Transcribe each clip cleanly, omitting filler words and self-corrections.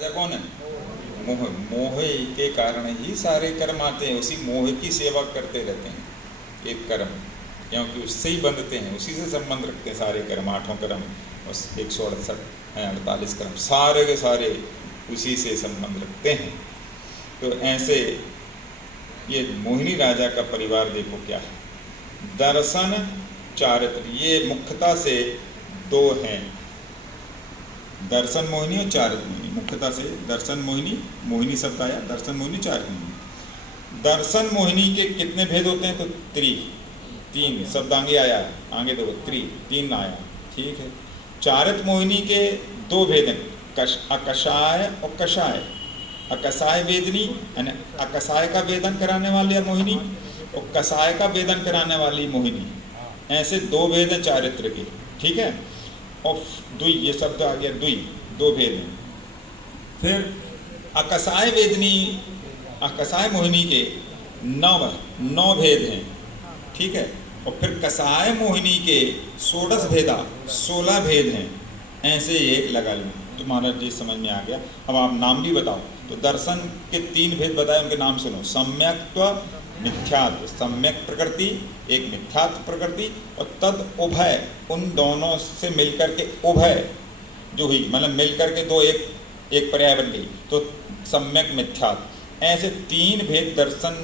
राजा कौन है? मोह। मोह के कारण ही सारे कर्म आते हैं, उसी मोह की सेवा करते रहते हैं एक कर्म, क्योंकि उससे ही बंधते हैं, उसी से संबंध रखते हैं सारे कर्म, 8 कर्म, उस 168 हैं 48 कर्म, सारे के सारे उसी से संबंध रखते हैं। तो ऐसे ये मोहिनी राजा का परिवार देखो क्या है, दर्शन चारित्र, ये मुख्यता से 2 हैं, दर्शन मोहिनी और चारित्र मोहिनी। मुख्यता से दर्शन मोहिनी, मोहिनी शब्द आया, दर्शन मोहिनी चारित्र मोहिनी। दर्शन मोहिनी के कितने भेद होते हैं? तो 3 शब्द आगे आया, आगे देखो 3 आया, ठीक है। चारित्र मोहिनी के 2 भेद हैं, अकषाय और कषाय। अकषाय वेदनी यानी अकषाय का वेदन कराने वाली मोहिनी, और कषाय का वेदन कराने वाली मोहिनी, ऐसे 2 भेद हैं चारित्र के, ठीक है। और द्वि, ये शब्द आ गया द्वि, 2 भेद हैं। फिर अकषाय वेदनी, अकषाय मोहिनी के 9 भेद हैं, ठीक है। और फिर कषाय मोहिनी के 16 भेदा, 16 भेद हैं। ऐसे ये लगा लो, तुम्हारा ये समझ में आ गया। अब आप नाम भी बताओ। तो दर्शन के 3 भेद बताए, उनके नाम सुनो। सम्यक्त्व, मिथ्यात्व, सम्यक प्रकृति एक, मिथ्यात्व प्रकृति, और तद उभय, उन दोनों से मिलकर के उभय जो हुई, मतलब मिलकर के 2 एक पर्याय बन गई, तो सम्यक मिथ्यात्व। ऐसे 3 भेद दर्शन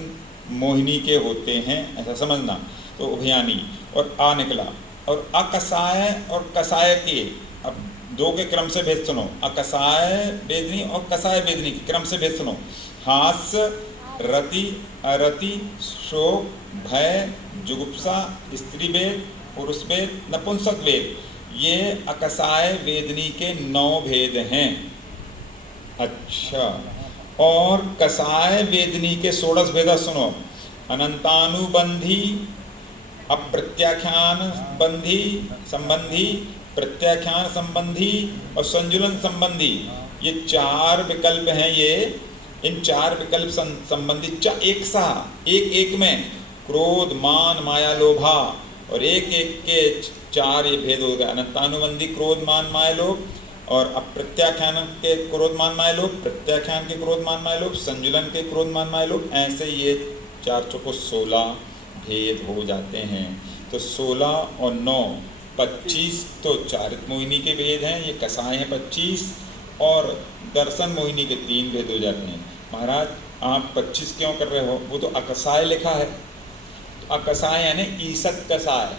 मोहिनी के होते हैं, ऐसा समझना। तो उभयानी और आ निकला, और अकषाय और कषाय के, अब 2 के क्रम से भेद सुनो, अकषाय वेदनी और कषाय वेदनी के क्रम से भेद सुनो। हास्य, रति, अरति, शोक, भय, जुगुप्सा, स्त्री वेद, पुरुष वेद, नपुंसक वेद, ये अकषाय वेदनी के 9 भेद हैं। अच्छा, और कषाय वेदनी के 16 भेद सुनो। अनंतानुबंधी, अप्रत्याख्यान बंधी संबंधी, प्रत्याख्यान संबंधी और संजुलन संबंधी, ये 4 विकल्प हैं। ये इन 4 विकल्प संबंधी एक में क्रोध, मान, माया, लोभा, और एक के 4 ये भेद हो गए। अनंतानुबंधी क्रोध, मान, माया, लोभ, और अप्रत्याख्यान के क्रोध, मान, माया, लोभ, प्रत्याख्यान के क्रोध, मान, माया, लोभ, संजुलन के क्रोध, मान, माया, लोभ, ऐसे ये 4 चौको 16 भेद हो जाते हैं। तो 16 और 9 25 तो चारित्र मोहिनी के भेद हैं, ये कषाय हैं 25, और दर्शन मोहिनी के 3 भेद हो जाते हैं। महाराज आप 25 क्यों कर रहे हो? वो तो अकषाय लिखा है। तो अकषाय यानी ईसत कषाय,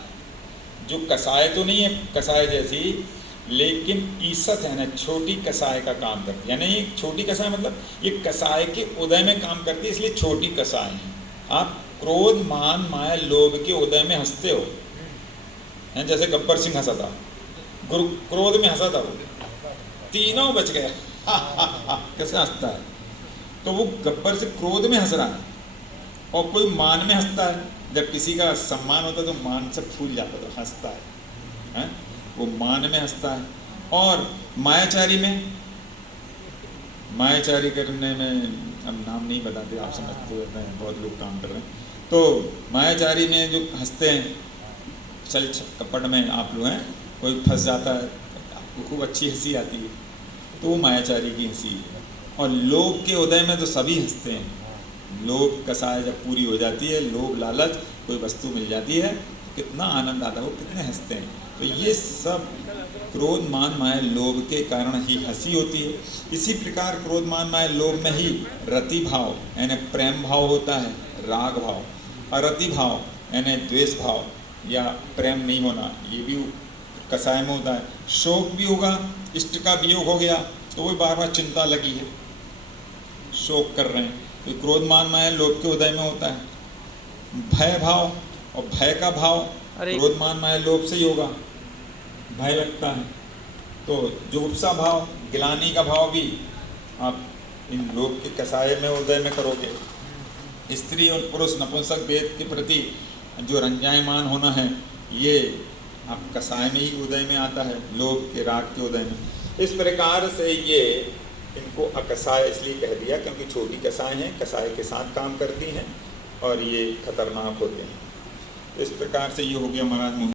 जो कषाय तो नहीं है कषाय जैसी, लेकिन ईसत है ना, छोटी कषाय का काम करती है। यानी छोटी कषाय मतलब ये कषाय के उदय में काम करती है, इसलिए छोटी कषाय है। आप क्रोध, मान, माया, लोभ के उदय में हंसते हो, हैं जैसे गब्बर सिंह हंसा था, क्रोध में हंसा था, वो तीनों बच गया। कैसे हंसता है? तो वो गब्बर से क्रोध में हंस रहा है, और कोई मान में हंसता है। जब किसी का सम्मान होता है तो मान से फूल जाता है, तो हंसता है, वो मान में हंसता है। और मायाचारी में, मायाचारी करने में अब नाम नहीं बताते, आप समझते हो, बहुत लोग काम कर रहे हैं। तो मायाचारी में जो हंसते हैं, चल कपट में आप लोग हैं, कोई फंस जाता है, आपको खूब अच्छी हंसी आती है, तो वो मायाचारी की हंसी है। और लोभ के उदय में तो सभी हंसते हैं। लोभ कषाय जब पूरी हो जाती है, लोभ लालच, कोई वस्तु मिल जाती है, तो कितना आनंद आता है, वो कितने हंसते हैं। तो ये सब क्रोध, मान, माया, लोभ के कारण ही हंसी होती है। इसी प्रकार क्रोध, मान, माया, लोभ में ही रति भाव यानी प्रेम भाव होता है, राग भाव, अरति भाव यानी द्वेष भाव या प्रेम नहीं होना, ये भी कषाय में होता है। शोक भी होगा, इष्ट का वियोग हो गया तो वो बार बार चिंता लगी है, शोक कर रहे हैं, तो क्रोध, मान, माया, लोभ के उदय में होता है। भय भाव, और भय का भाव क्रोध, मान, माया, लोभ से ही होगा, भय लगता है। तो जुगुप्सा भाव, गिलानी का भाव भी आप इन लोभ के कषाय में उदय में करोगे। स्त्री और पुरुष नपुंसक भेद के प्रति जो रंजायमान होना है, ये आप कषाय में ही उदय में आता है, लोभ के, राग के उदय में। इस प्रकार से ये इनको अकषाय इसलिए कह दिया क्योंकि छोटी कषाय हैं, कषाय के साथ काम करती हैं और ये खतरनाक होते हैं। इस प्रकार से ये हो गया महाराज।